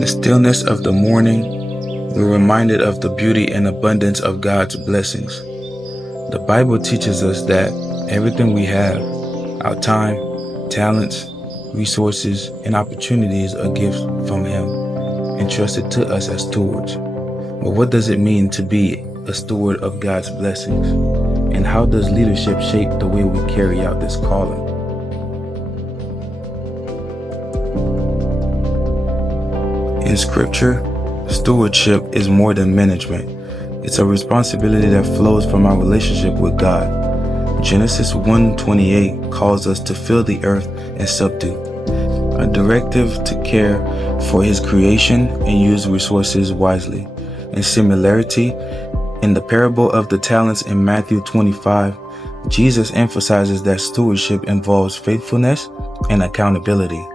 In the stillness of the morning, we're reminded of the beauty and abundance of God's blessings. The Bible teaches us that everything we have, our time, talents, resources, and opportunities are gifts from Him, entrusted to us as stewards. But what does it mean to be a steward of God's blessings? And how does leadership shape the way we carry out this calling? In Scripture, stewardship is more than management. It's a responsibility that flows from our relationship with God. Genesis 1:28 calls us to fill the earth and subdue, a directive to care for His creation and use resources wisely. In similarity, in the parable of the talents in Matthew 25, Jesus emphasizes that stewardship involves faithfulness and accountability.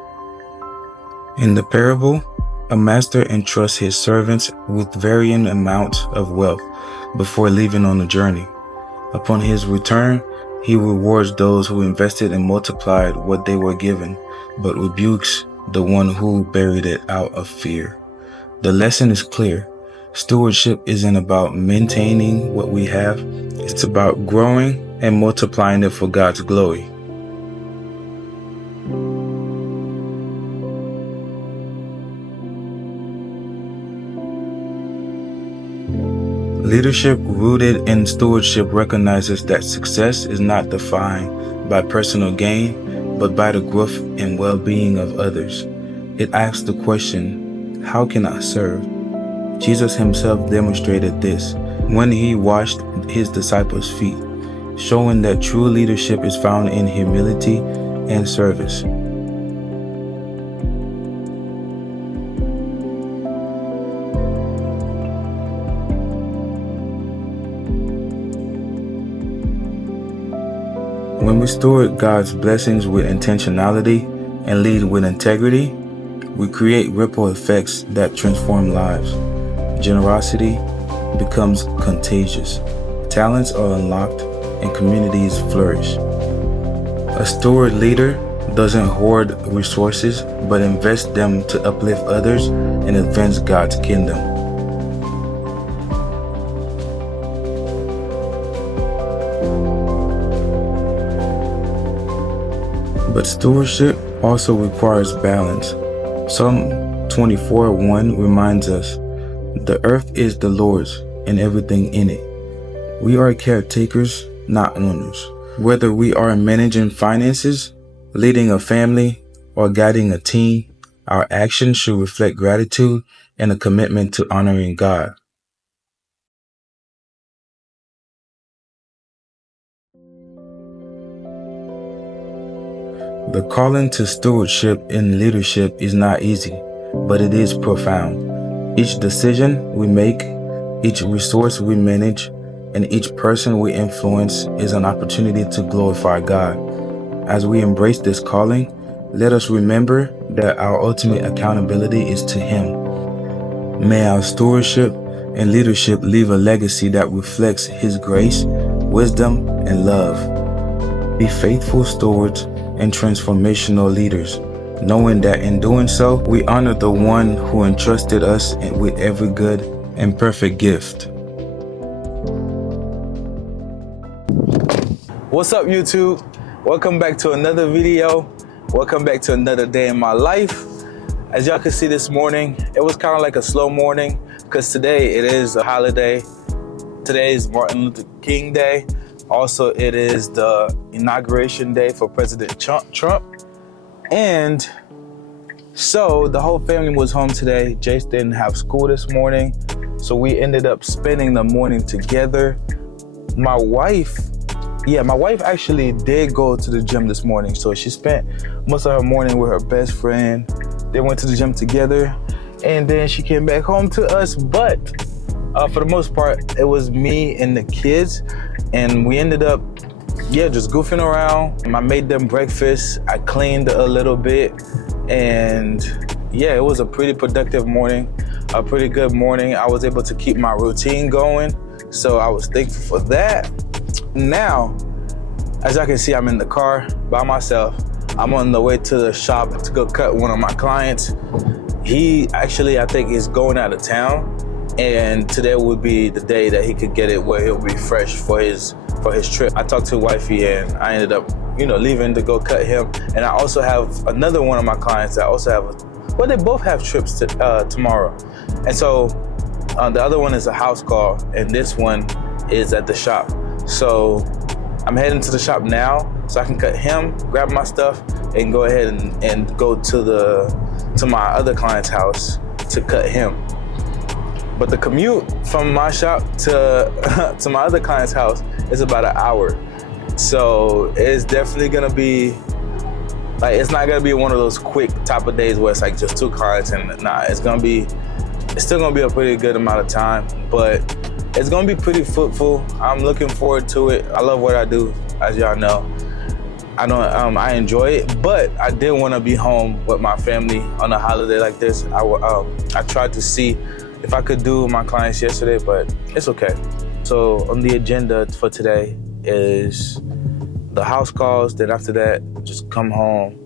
In the parable, a master entrusts his servants with varying amounts of wealth before leaving on a journey. Upon his return, he rewards those who invested and multiplied what they were given, but rebukes the one who buried it out of fear. The lesson is clear. Stewardship isn't about maintaining what we have. It's about growing and multiplying it for God's glory. Leadership rooted in stewardship recognizes that success is not defined by personal gain, but by the growth and well-being of others. It asks the question, how can I serve? Jesus Himself demonstrated this when He washed His disciples' feet, showing that true leadership is found in humility and service. When we steward God's blessings with intentionality and lead with integrity, we create ripple effects that transform lives. Generosity becomes contagious. Talents are unlocked and communities flourish. A steward leader doesn't hoard resources, but invests them to uplift others and advance God's kingdom. But stewardship also requires balance. Psalm 24:1 reminds us, "The earth is the Lord's and everything in it." We are caretakers, not owners. Whether we are managing finances, leading a family, or guiding a team, our actions should reflect gratitude and a commitment to honoring God. The calling to stewardship in leadership is not easy, but it is profound. Each decision we make, each resource we manage, and each person we influence is an opportunity to glorify God. As we embrace this calling, let us remember that our ultimate accountability is to Him. May our stewardship and leadership leave a legacy that reflects His grace, wisdom, and love. Be faithful stewards and transformational leaders, knowing that in doing so, we honor the one who entrusted us with every good and perfect gift. What's up, YouTube? Welcome back to another video. Welcome back to another day in my life. As y'all can see this morning, it was kind of like a slow morning because today it is a holiday. Today is Martin Luther King Day. Also, it is the inauguration day for President Trump. And so the whole family was home today. Jace didn't have school this morning, so we ended up spending the morning together. My wife actually did go to the gym this morning. So she spent most of her morning with her best friend. They went to the gym together, and then she came back home to us. But for the most part, it was me and the kids. And we ended up, just goofing around. I made them breakfast. I cleaned a little bit. And it was a pretty productive morning, a pretty good morning. I was able to keep my routine going. So I was thankful for that. Now, as y'all can see, I'm in the car by myself. I'm on the way to the shop to go cut one of my clients. he actually, I think, is going out of town, and today would be the day that he could get it where he'll be fresh for his trip. I talked to wifey and I ended up, leaving to go cut him. And I also have another one of my clients that also have, they both have trips to, tomorrow. And so the other one is a house call, and this one is at the shop. So I'm heading to the shop now so I can cut him, grab my stuff, and go ahead and go to my other client's house to cut him. But the commute from my shop to my other client's house is about an hour. So it's definitely gonna be, it's not gonna be one of those quick type of days where it's like just two clients, and it's still gonna be a pretty good amount of time, but it's gonna be pretty fruitful. I'm looking forward to it. I love what I do, as y'all know. I enjoy it, but I did want to be home with my family on a holiday like this. I tried to see if I could do my clients yesterday, but it's okay. So on the agenda for today is the house calls. Then after that, just come home,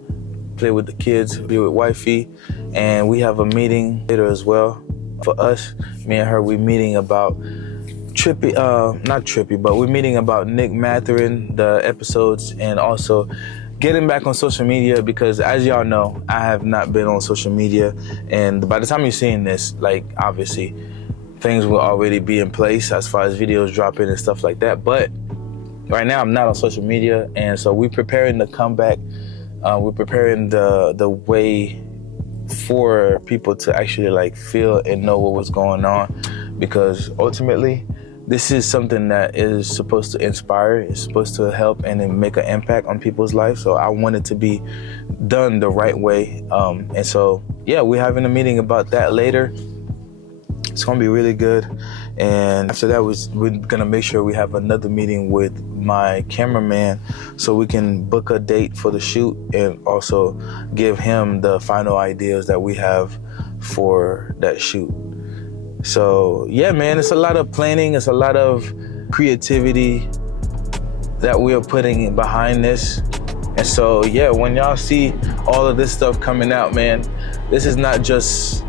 play with the kids, be with wifey, and we have a meeting later as well. For us, me and her, we're meeting about we're meeting about Nick Matherin, the episodes, and also getting back on social media, because as y'all know, I have not been on social media, and by the time you're seeing this, obviously things will already be in place as far as videos dropping and stuff like that. But right now I'm not on social media, and so we're preparing the comeback. We're preparing the way for people to actually feel and know what was going on, because ultimately this is something that is supposed to inspire, it's supposed to help and then make an impact on people's lives. So I want it to be done the right way. And so, yeah, we're having a meeting about that later. It's gonna be really good. And after that, we're gonna make sure we have another meeting with my cameraman so we can book a date for the shoot and also give him the final ideas that we have for that shoot. So yeah, man, it's a lot of planning, it's a lot of creativity that we are putting behind this. And so yeah, when y'all see all of this stuff coming out, man, this is not just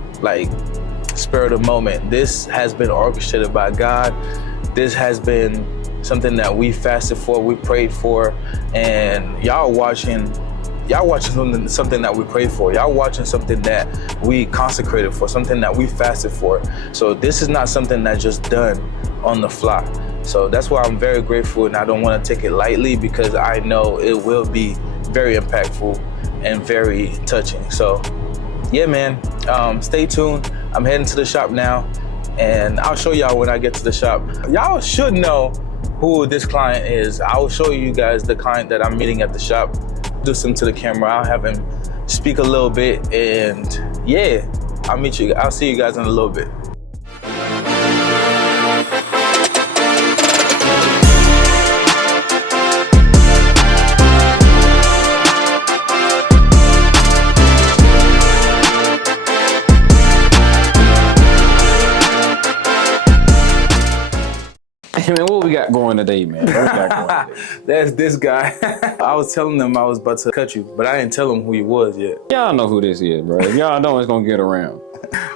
spur of the moment. This has been orchestrated by God. This has been something that we fasted for, we prayed for, and y'all watching something that we prayed for. Y'all watching something that we consecrated for, something that we fasted for. So this is not something that's just done on the fly. So that's why I'm very grateful, and I don't want to take it lightly, because I know it will be very impactful and very touching. So yeah, man, stay tuned. I'm heading to the shop now, and I'll show y'all when I get to the shop. Y'all should know who this client is. I will show you guys the client that I'm meeting at the shop. Do some to the camera. I'll have him speak a little bit, and yeah, I'll see you guys in a little bit. Man, what we got going today, man? What we got going today? That's this guy. I was telling them I was about to cut you, but I didn't tell them who he was yet. Y'all know who this is, bro. If y'all know, it's gonna get around.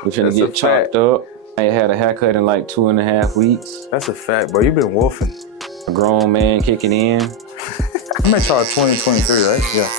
We finna get chopped up. I had a haircut in 2.5 weeks. That's a fact, bro. You've been wolfing. A grown man kicking in. I met y'all 2023, right? Yeah.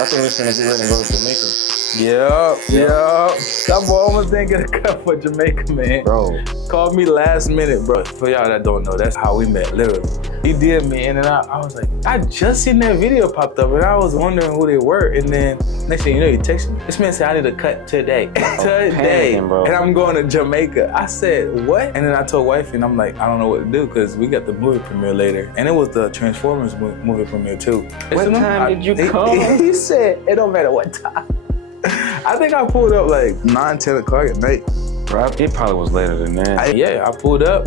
I think we're finna get ready to go to Jamaica. Yep. That boy almost didn't get a cut for Jamaica, man. Bro. Called me last minute, bro. For y'all that don't know, that's how we met, literally. He did me, and then I was like, I just seen that video popped up, and I was wondering who they were, and then next thing you know, he texted me. This man said, I need a cut today. Today. Panicking, bro. And I'm going to Jamaica. I said, what? And then I told wifey, and I'm like, I don't know what to do, because we got the movie premiere later, and it was the Transformers movie premiere too. What time did you come? He said, it don't matter what time. I think I pulled up 9, 10 o'clock at night. Bro, it probably was later than that. I pulled up,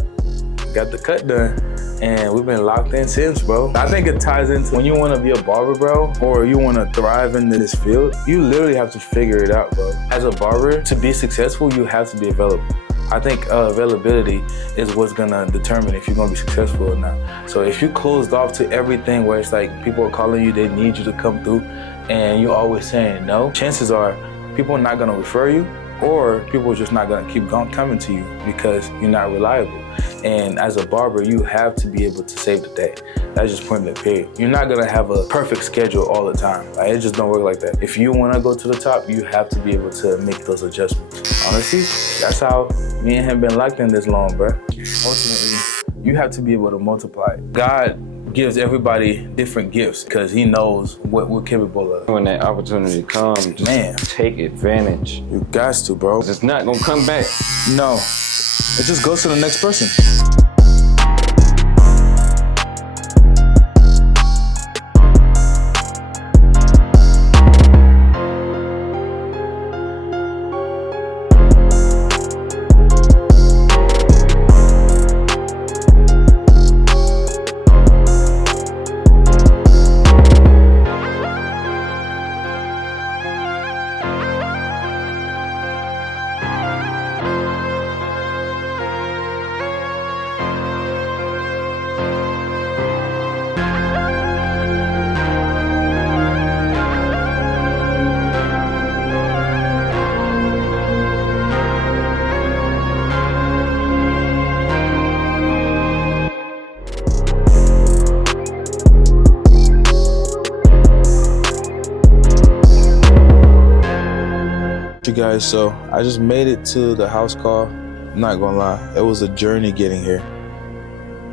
got the cut done, and we've been locked in since, bro. I think it ties into when you want to be a barber, bro, or you want to thrive in this field, you literally have to figure it out, bro. As a barber, to be successful, you have to be available. I think availability is what's gonna determine if you're gonna be successful or not. So if you closed off to everything where it's people are calling you, they need you to come through, and you're always saying no, chances are people are not gonna refer you, or people are just not gonna keep coming to you because you're not reliable. And as a barber, you have to be able to save the day. That's just point blank period. You're not gonna have a perfect schedule all the time. Like, it just don't work like that. If you wanna go to the top, you have to be able to make those adjustments. Honestly, that's how me and him been locked in this long, bro. Ultimately, you have to be able to multiply. God gives everybody different gifts because he knows what we're capable of. When that opportunity comes, just Man, take advantage. you got to, bro. It's not gonna come back. No, it just goes to the next person. You guys, so I just made it to the house call. I'm not gonna lie, it was a journey getting here.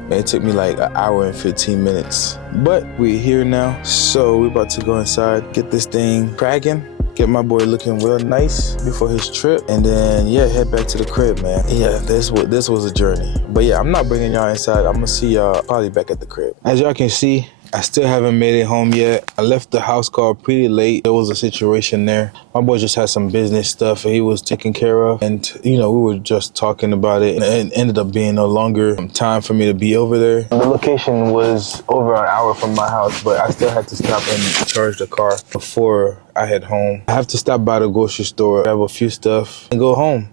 Man, it took me like an hour and 15 minutes, but we're here now. So we're about to go inside, get this thing cracking, get my boy looking real nice before his trip, and then head back to the crib, man. Yeah, this was a journey, but yeah, I'm not bringing y'all inside. I'm gonna see y'all probably back at the crib. As y'all can see, I still haven't made it home yet. I left the house call pretty late. There was a situation there. My boy just had some business stuff he was taking care of. And, we were just talking about it. And it ended up being no longer time for me to be over there. The location was over an hour from my house, but I still had to stop and charge the car before I head home. I have to stop by the grocery store, grab a few stuff, and go home.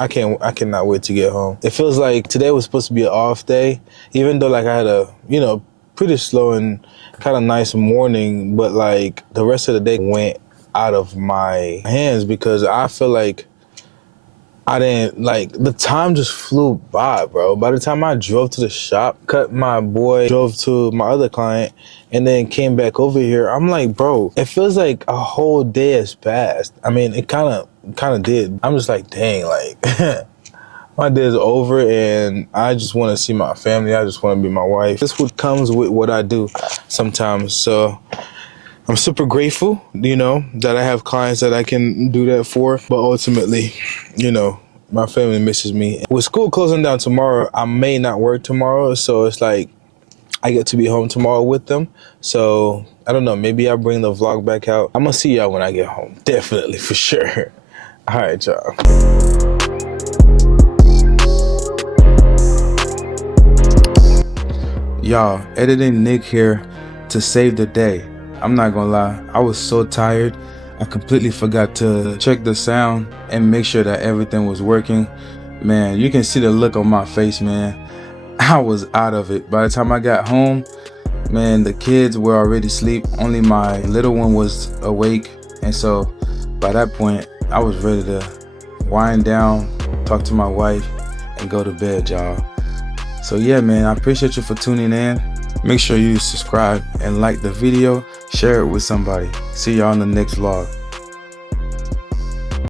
I cannot wait to get home. It feels like today was supposed to be an off day, even though like I had a, pretty slow and kind of nice morning, but like the rest of the day went out of my hands because I feel like the time just flew by, bro. By the time I drove to the shop, cut my boy, drove to my other client, and then came back over here, I'm like, bro, it feels like a whole day has passed. I mean, it kind of did. I'm just like, dang, like my day is over and I just want to see my family. I just want to be my wife. This what comes with what I do sometimes. So I'm super grateful, that I have clients that I can do that for. But ultimately, my family misses me. With school closing down tomorrow, I may not work tomorrow. So it's like I get to be home tomorrow with them. So I don't know, maybe I'll bring the vlog back out. I'm going to see y'all when I get home. Definitely, for sure. All right, y'all. Y'all, editing Nick here to save the day. I'm not gonna lie, I was so tired. I completely forgot to check the sound and make sure that everything was working. Man, you can see the look on my face, man. I was out of it. By the time I got home, man, the kids were already asleep. Only my little one was awake. And so by that point, I was ready to wind down, talk to my wife, and go to bed, y'all. So yeah, man, I appreciate you for tuning in. Make sure you subscribe and like the video, share it with somebody. See y'all in the next vlog.